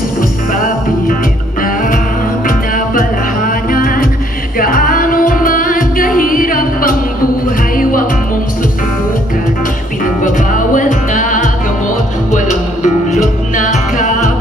Papilit na pinapalahanan Gaano man kahirap ang buhay Huwag mong susubukan Pinagbabawal na gamot Walang dulot na kapatid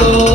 go.